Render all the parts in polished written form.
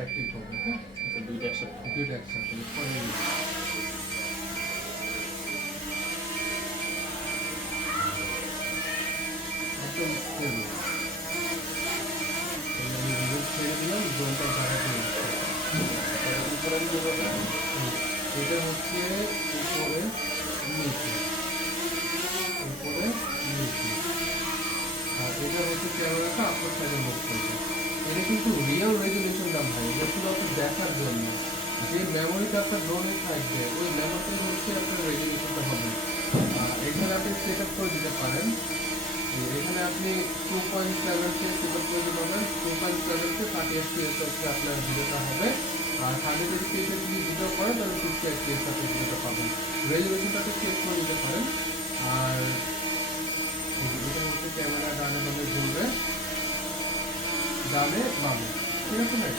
Active হবে। হ্যাঁ, দুইটা একসাথে পরে একদম স্টেবল। আমি রিমোট ছেড়ে দিলাম, ড্রোনটা জায়গাতে উপরে নিয়ে যাবে। এটা হচ্ছে উপরে নিচে, উপরে নিচে, আর এটা হচ্ছে ক্যামেরাটা আপনার সাইডে মুভ করবে। এটা কিন্তু রিয়েল রেজুলেশন না ভাই, এটা শুধু আপনার দেখার জন্য। যে মেমোরিটা আপনার ড্রোনে থাকবে ওই মেমোরিটা হচ্ছে আপনার রেজুলেশনটা হবে। এখানে আপনি সেট আপ করে দিতে পারেন। এখানে আপনি 2.7 কে সেট আপ করে দিতে পারবেন। 2.7 কে 30 fps হচ্ছে আপনার ভিডিওটা হবে। আর 100 fps এ যদি ভিডিও করেন তাহলে 60 fps আপনি ভিডিওটা পাবেন। রেজুলেশনটাকে চেক করে দিতে পারেন। আর এটা হচ্ছে ক্যামেরা ডানে বামে ঘুরবে, ডানে বামে, ঠিক আছে না?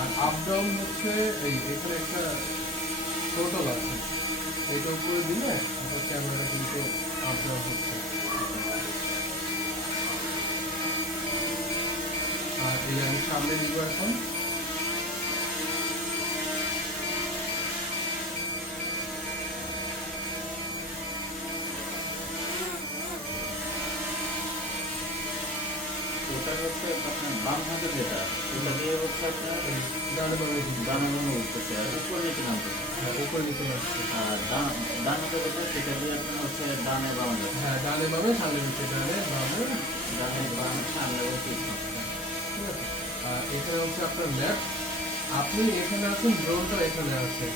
আর আপ ডাউন হচ্ছে এই এখানে একটা টোটাল আছে, এটা উপরে দিলে আপনার ক্যামেরা কিন্তু আপ ডাউন হচ্ছে। আর এই আমি সামনে দিব এখন। ওটা হচ্ছে আপনার বাম হাতে যেটা, ওটা দিয়ে হচ্ছে আপনার ডানে বামে দিব, ডানে বামে উঠতেছে আর উপরে নিচে নামতেছে। হ্যাঁ উপরে নিচে আসছে। আর ডান হাতে যেটা সেটা দিয়ে আপনার হচ্ছে ডানে বামে যাচ্ছে। হ্যাঁ ডানে বামে, সামনে নিচে, ডানে বামে, ডানে বামে সামনে বসে ঠিক আছে। আর এখানে হচ্ছে আপনার ম্যাপ। আপনি এখানে আছেন, ড্রোনটা এখানে আছে।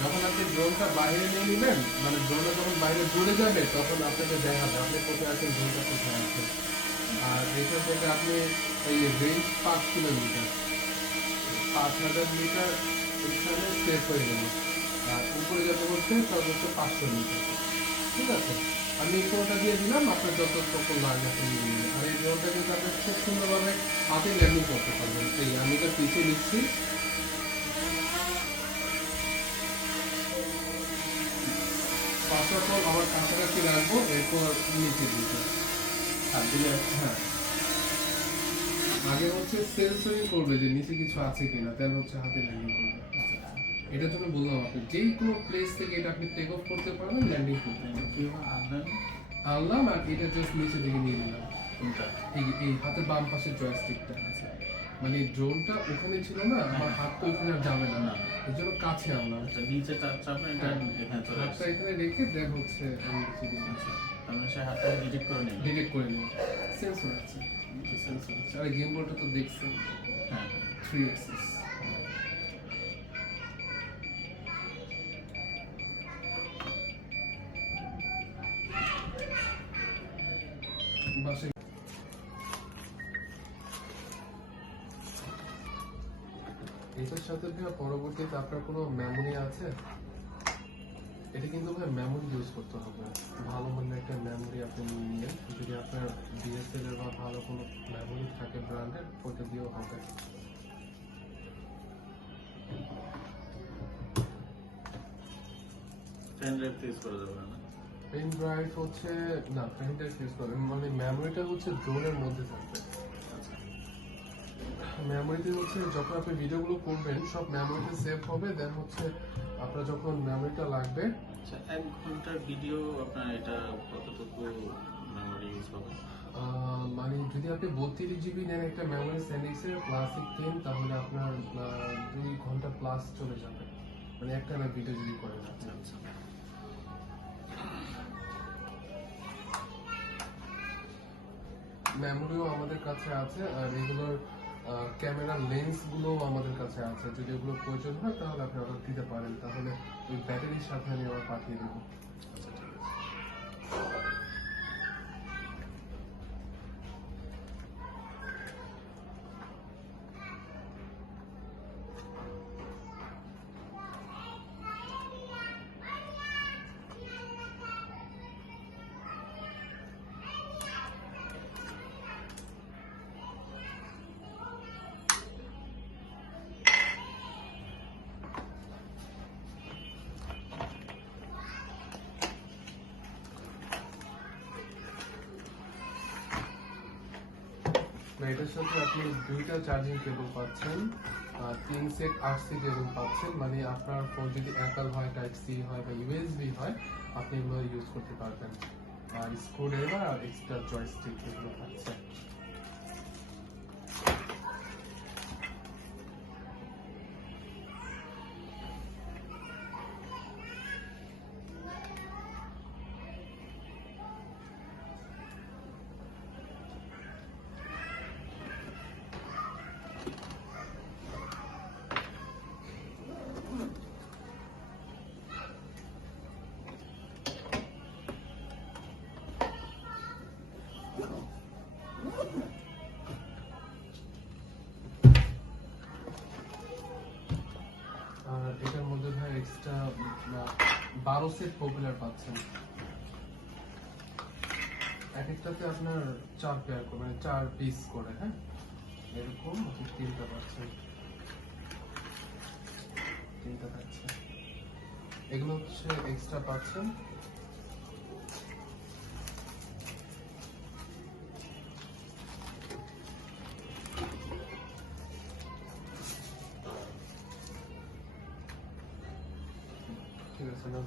যখন আপনি ড্রোনটা বাইরে নিয়ে নেবেন, মানে ড্রোনটা যখন বাইরে ঘুরে যাবে তখন আপনাকে দেখাবে আপনি কোথায় আছেন, ড্রোনটা কোথায় আছে। আর এখান থেকে আপনি এই রেঞ্জ 5 কিলোমিটার, 5000 মিটার এখানে সেভ হয়ে গেল। আর উপরে যত হচ্ছে সর্বোচ্চ 500 মিটার, ঠিক আছে। আমি কোনটা দিয়ে দিলাম, আপনার যতটুকু লাগে আপনি নিয়ে নেবেন। আর এই ড্রোনটা কিন্তু আপনি খুব সুন্দরভাবে হাতে ল্যান্ডিং করতে পারবেন। এই আমি এটা পিছিয়ে নিচ্ছি, ফার্স্ট অফ অল আমার কাছাকাছি রাখবো, এরপর নিচে দিতে আর দিলে হ্যাঁ। আগে হচ্ছে সেন্সরিং করবে যে নিচে কিছু আছে কিনা, দেন হচ্ছে হাতে ল্যান্ডিং করবে। এটা তো আমি বললাম, আপনি যেই কোনো প্লেস থেকে এটা আপনি টেক অফ করতে পারবেন, ল্যান্ডিং করতে পারবেন। কিভাবে আনলেন আনলাম আর এটা জাস্ট নিচে থেকে নিয়ে নিলাম। কোনটা? এই হাতের বাম পাশে জয়স্টিকটা আছে, মানে ড্রোনটা ওখানে ছিল না, আমার হাত তো ওখানে আর যাবে না, এর জন্য কাছে আনলাম। আচ্ছা নিচে চাপেন, এটা এখানে চলে হাতটা আসছে। এখানে রেখে দেন হচ্ছে আমি নিচে দিয়ে দিচ্ছি, তাহলে সে হাতটা ডিটেক্ট করে নিল। ডিটেক্ট করে নিই। সেন্সর আছে, সেন্সর আছে। আর গেম বোর্ডটা তো দেখছেন, হ্যাঁ 3 অ্যাক্সিস। বাসে এটার সাথে ভাই পরবর্তীতে আপনার কোনো মেমোরি আছে? এটা কিন্তু ভাই মেমোরি ইউজ করতে হবে, ভালো মানের একটা মেমোরি আপনি নিয়ে নিন। যদি আপনার ডিএসএলআর বা ভালো কোনো মেমোরি থাকে ব্র্যান্ডের, ওটা দিয়েও হবে। পেন ড্রাইভ ইউজ করা যাবে না। পেন ড্রাইভ হচ্ছে না, পেন ড্রাইভ ইউজ করবেন, মানে মেমোরিটা হচ্ছে ড্রোনের মধ্যে থাকবে। মেমোরিতে হচ্ছে যখন আপনি ভিডিওগুলো করবেন সব মেমোরিতে সেভ হবে, দেন হচ্ছে আপনার যখন মেমোরিটা লাগবে। আচ্ছা 1 ঘন্টার ভিডিও আপনার এটা কতটুকু মেমোরি ইউজ হবে? মানে যদি আপনি 32 জিবি নেন একটা মেমোরি স্যান্ডিক্সের ক্লাসিক 10, তাহলে আপনার 2 ঘন্টা প্লাস চলে যাবে, মানে একটা না ভিডিও যদি করেন আপনি। আচ্ছা মেমোরিও আমাদের কাছে আছে, আর এগুলোর ক্যামেরা লেন্স গুলো আমাদের কাছে আছে। যদি এগুলো প্রয়োজন হয় তাহলে আপনি অর্ডার দিতে পারেন, তাহলে ওই ব্যাটারির সাথে আমি আবার পাঠিয়ে দেবো। আচ্ছা ঠিক আছে। এটার সাথে আপনি 2টা চার্জিং কেবল পাচ্ছেন। 3 সেট 8 সি কেবল পাচ্ছেন, মানে আপনার ফোন যদি অ্যাপল হয়, টাইপ সি হয় বা ইউএসবি হয়, আপনি এগুলো ইউজ করতে পারবেন। আর স্ক্রু ড্রাইভার আর এক্সট্রা জয়স্টিক এগুলো পাচ্ছে। আর এটার মধ্যে ভাই এক্সট্রা 12 সেট পপুলার পাচ্ছেন। এক একটাতে আপনার 4 পেয়ার করে, মানে 4 পিস করে, হ্যাঁ এরকম আপনি 3টা পাচ্ছেন, 3টা থাকছে। এগুলো হচ্ছে এক্সট্রা পাচ্ছেন। ঠিক আছে না?